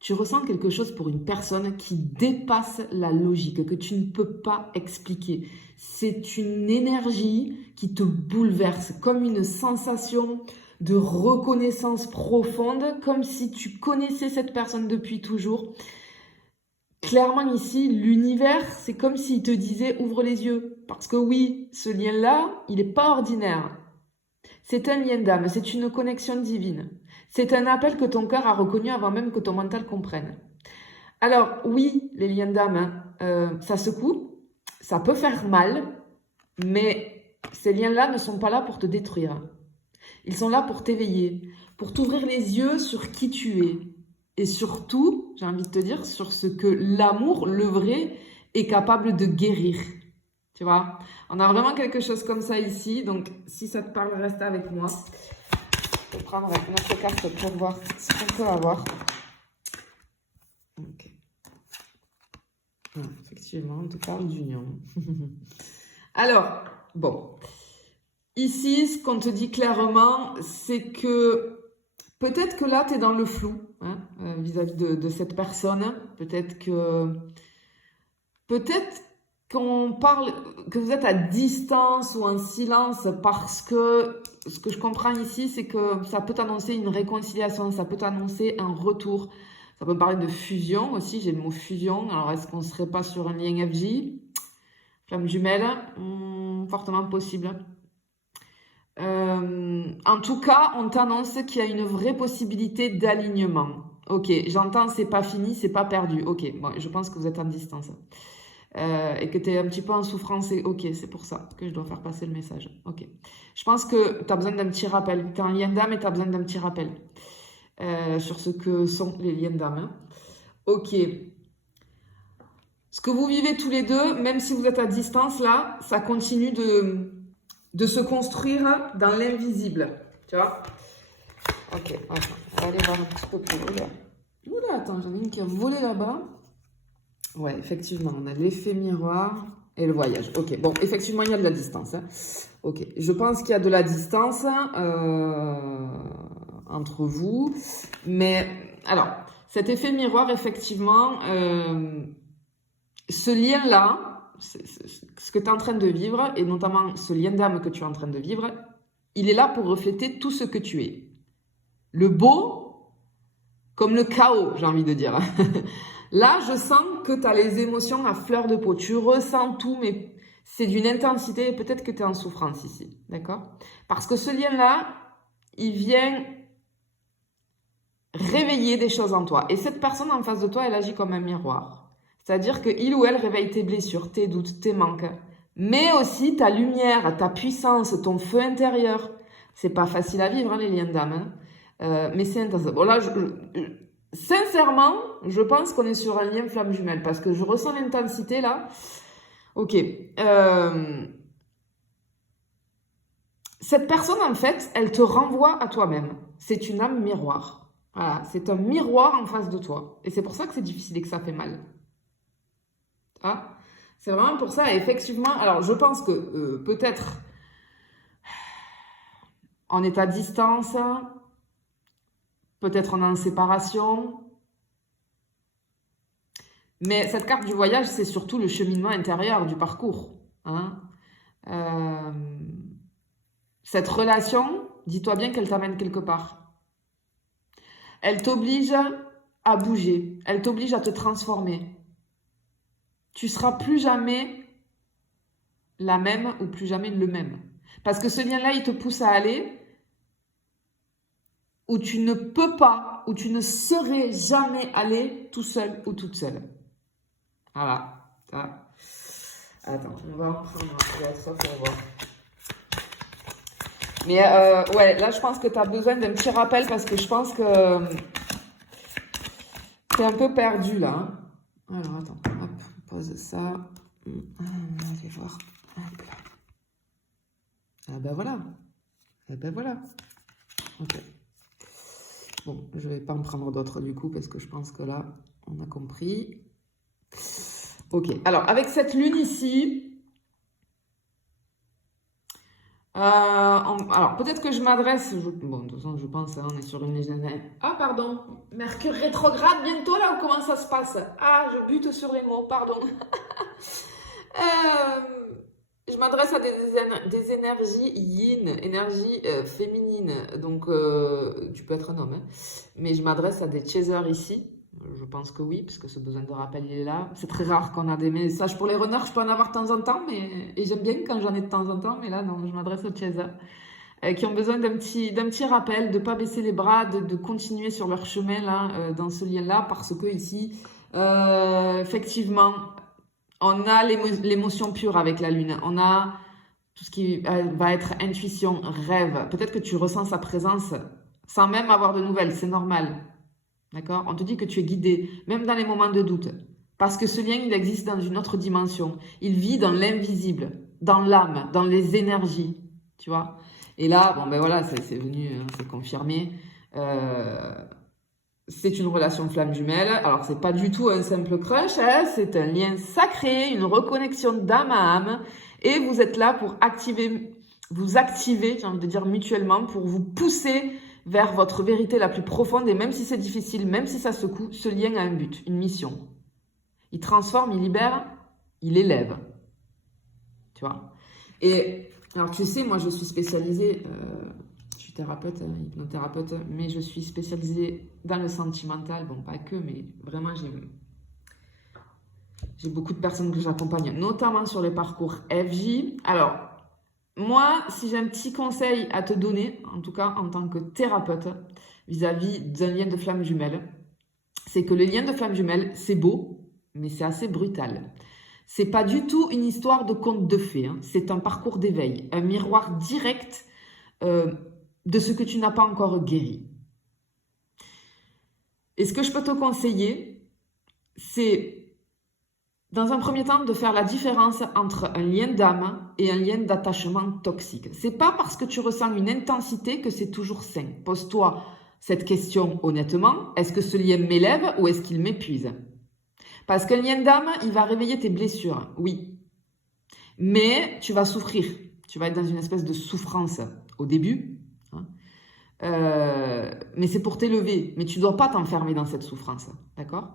Tu ressens quelque chose pour une personne qui dépasse la logique, que tu ne peux pas expliquer. C'est une énergie qui te bouleverse, comme une sensation de reconnaissance profonde, comme si tu connaissais cette personne depuis toujours. Clairement ici, l'univers, c'est comme s'il te disait « ouvre les yeux ». Parce que oui, ce lien-là, il n'est pas ordinaire. C'est un lien d'âme, c'est une connexion divine. C'est un appel que ton cœur a reconnu avant même que ton mental comprenne. Alors oui, les liens d'âme, ça secoue, ça peut faire mal, mais ces liens-là ne sont pas là pour te détruire. Ils sont là pour t'éveiller, pour t'ouvrir les yeux sur qui tu es. Et surtout, j'ai envie de te dire, sur ce que l'amour, le vrai, est capable de guérir. Tu vois, on a vraiment quelque chose comme ça ici. Donc, si ça te parle, reste avec moi. Je vais prendre une autre carte pour voir ce qu'on peut avoir. Ok. Ah, effectivement, on te parle d'union. Alors, bon. Ici, ce qu'on te dit clairement, c'est que peut-être que là, tu es dans le flou hein, vis-à-vis de cette personne. Peut-être qu'on parle, que vous êtes à distance ou en silence parce que ce que je comprends ici, c'est que ça peut t'annoncer une réconciliation, ça peut t'annoncer un retour. Ça peut me parler de fusion aussi, j'ai le mot fusion. Alors, est-ce qu'on ne serait pas sur un lien FJ? Flamme jumelle, fortement possible. En tout cas, on t'annonce qu'il y a une vraie possibilité d'alignement. Ok, j'entends, c'est pas fini, c'est pas perdu. Ok, bon, je pense que vous êtes en distance. Et que tu es un petit peu en souffrance. Et ok, c'est pour ça que je dois faire passer le message. Ok. Je pense que tu as besoin d'un petit rappel. Tu es en lien d'âme et tu as besoin d'un petit rappel sur ce que sont les liens d'âme. Hein. Ok. Ce que vous vivez tous les deux, même si vous êtes à distance, là, ça continue de se construire dans l'invisible. Tu vois? Ok, attends, on va aller voir un petit peu plus haut là. Oula, attends, j'en ai une qui a volé là-bas. Ouais, effectivement, on a l'effet miroir et le voyage. Ok, bon, effectivement, il y a de la distance. Hein. Ok, je pense qu'il y a de la distance entre vous. Mais, alors, cet effet miroir, effectivement, ce lien-là, ce que tu es en train de vivre, et notamment ce lien d'âme que tu es en train de vivre, il est là pour refléter tout ce que tu es. Le beau, comme le chaos, j'ai envie de dire. Là, je sens que tu as les émotions à fleur de peau. Tu ressens tout, mais c'est d'une intensité. Et peut-être que tu es en souffrance ici. D'accord? Parce que ce lien-là, il vient réveiller des choses en toi. Et cette personne en face de toi, elle agit comme un miroir. C'est-à-dire qu'il ou elle réveille tes blessures, tes doutes, tes manques. Mais aussi ta lumière, ta puissance, ton feu intérieur. C'est pas facile à vivre, hein, les liens d'âme. Hein. Mais c'est intense. Bon, là, sincèrement, je pense qu'on est sur un lien flamme jumelle parce que je ressens l'intensité là. Ok. Cette personne, en fait, elle te renvoie à toi-même. C'est une âme miroir. Voilà, c'est un miroir en face de toi. Et c'est pour ça que c'est difficile et que ça fait mal. Ah, c'est vraiment pour ça. Et effectivement, alors je pense que peut-être on est à distance, peut-être on est en séparation. Mais cette carte du voyage, c'est surtout le cheminement intérieur du parcours. Hein. Cette relation, dis-toi bien qu'elle t'amène quelque part. Elle t'oblige à bouger. Elle t'oblige à te transformer. Tu seras plus jamais la même ou plus jamais le même. Parce que ce lien-là, il te pousse à aller où tu ne peux pas, où tu ne serais jamais aller tout seul ou toute seule. Voilà. Ça. Attends, on va en prendre un pour voir. Mais ouais, là, je pense que tu as besoin d'un petit rappel parce que je pense que tu es un peu perdu là. Hein. Alors, attends, hop, on pose ça. On va aller voir. Hop là. Ah ben voilà. Et ben voilà. Ok. Bon, je vais pas en prendre d'autres du coup parce que je pense que là, on a compris. Ok, alors avec cette lune ici, Alors, peut-être que je m'adresse... Bon, de toute façon, je pense, hein, on est sur une... Ah, pardon. Mercure rétrograde bientôt, là, ou comment ça se passe? Ah, je bute sur les mots, pardon. Je m'adresse à des énergies yin, énergie féminine. Donc, tu peux être un homme, hein. Mais je m'adresse à des chasers ici. Je pense que oui, parce que ce besoin de rappel, il est là. C'est très rare qu'on a des messages pour les runners. Je peux en avoir de temps en temps, et j'aime bien quand j'en ai de temps en temps. Mais là, non, je m'adresse aux chasers qui ont besoin d'un petit rappel, de ne pas baisser les bras, de continuer sur leur chemin là, dans ce lien-là, parce que ici, effectivement, on a l'émotion pure avec la lune. On a tout ce qui va être intuition, rêve. Peut-être que tu ressens sa présence sans même avoir de nouvelles. C'est normal. D'accord? On te dit que tu es guidé, même dans les moments de doute. Parce que ce lien, il existe dans une autre dimension. Il vit dans l'invisible, dans l'âme, dans les énergies. Tu vois? Et là, bon, ben voilà, c'est venu, hein, c'est confirmé. C'est une relation flamme jumelle. Alors, c'est pas du tout un simple crush, hein, c'est un lien sacré, une reconnexion d'âme à âme. Et vous êtes là pour vous activer, j'ai envie de dire mutuellement, pour vous pousser vers votre vérité la plus profonde. Et même si c'est difficile, même si ça secoue, ce lien a un but, une mission. Il transforme, il libère, il élève. Tu vois? Et alors, tu sais, moi, je suis spécialisée, je suis thérapeute, hypnothérapeute, mais je suis spécialisée dans le sentimental. Bon, pas que, mais vraiment, j'ai beaucoup de personnes que j'accompagne, notamment sur les parcours FJ. Alors, moi, si j'ai un petit conseil à te donner, en tout cas en tant que thérapeute, vis-à-vis d'un lien de flamme jumelle, c'est que le lien de flamme jumelle, c'est beau, mais c'est assez brutal. C'est pas du tout une histoire de conte de fées, hein. C'est un parcours d'éveil, un miroir direct de ce que tu n'as pas encore guéri. Et ce que je peux te conseiller, c'est dans un premier temps de faire la différence entre un lien d'âme et un lien d'attachement toxique. C'est pas parce que tu ressens une intensité que c'est toujours sain. Pose-toi cette question honnêtement, est-ce que ce lien m'élève ou est-ce qu'il m'épuise? Parce qu'un lien d'âme, il va réveiller tes blessures, oui. Mais tu vas souffrir, tu vas être dans une espèce de souffrance au début, hein. Mais c'est pour t'élever, mais tu ne dois pas t'enfermer dans cette souffrance, d'accord?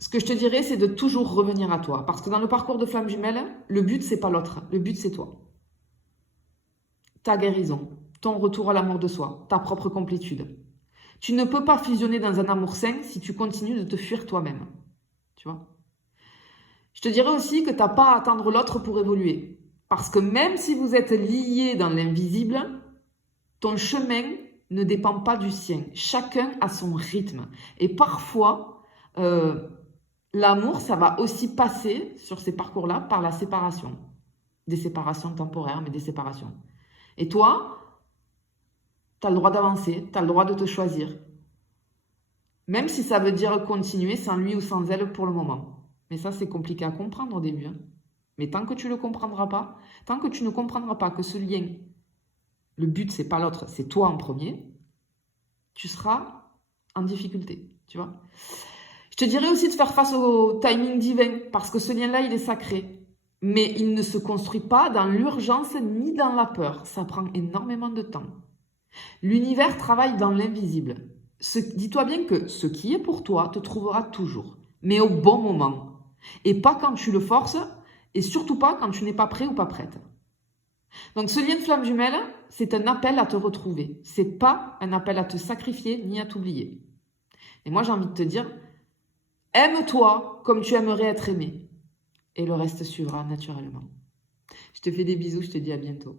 Ce que je te dirais, c'est de toujours revenir à toi. Parce que dans le parcours de flamme jumelle, le but, c'est pas l'autre. Le but, c'est toi. Ta guérison, ton retour à l'amour de soi, ta propre complétude. Tu ne peux pas fusionner dans un amour sain si tu continues de te fuir toi-même. Tu vois? Je te dirais aussi que tu n'as pas à attendre l'autre pour évoluer. Parce que même si vous êtes liés dans l'invisible, ton chemin ne dépend pas du sien. Chacun a son rythme. Et parfois... l'amour, ça va aussi passer sur ces parcours-là par la séparation. Des séparations temporaires, mais des séparations. Et toi, tu as le droit d'avancer, tu as le droit de te choisir. Même si ça veut dire continuer sans lui ou sans elle pour le moment. Mais ça, c'est compliqué à comprendre au début, hein. Mais tant que tu ne le comprendras pas, tant que tu ne comprendras pas que ce lien, le but, c'est pas l'autre, c'est toi en premier, tu seras en difficulté, tu vois. Je te dirais aussi de faire face au timing divin, parce que ce lien-là, il est sacré. Mais il ne se construit pas dans l'urgence ni dans la peur. Ça prend énormément de temps. L'univers travaille dans l'invisible. Dis-toi bien que ce qui est pour toi te trouvera toujours, mais au bon moment. Et pas quand tu le forces, et surtout pas quand tu n'es pas prêt ou pas prête. Donc ce lien de flamme jumelle, c'est un appel à te retrouver. C'est pas un appel à te sacrifier ni à t'oublier. Et moi, j'ai envie de te dire... aime-toi comme tu aimerais être aimé. Et le reste suivra naturellement. Je te fais des bisous, je te dis à bientôt.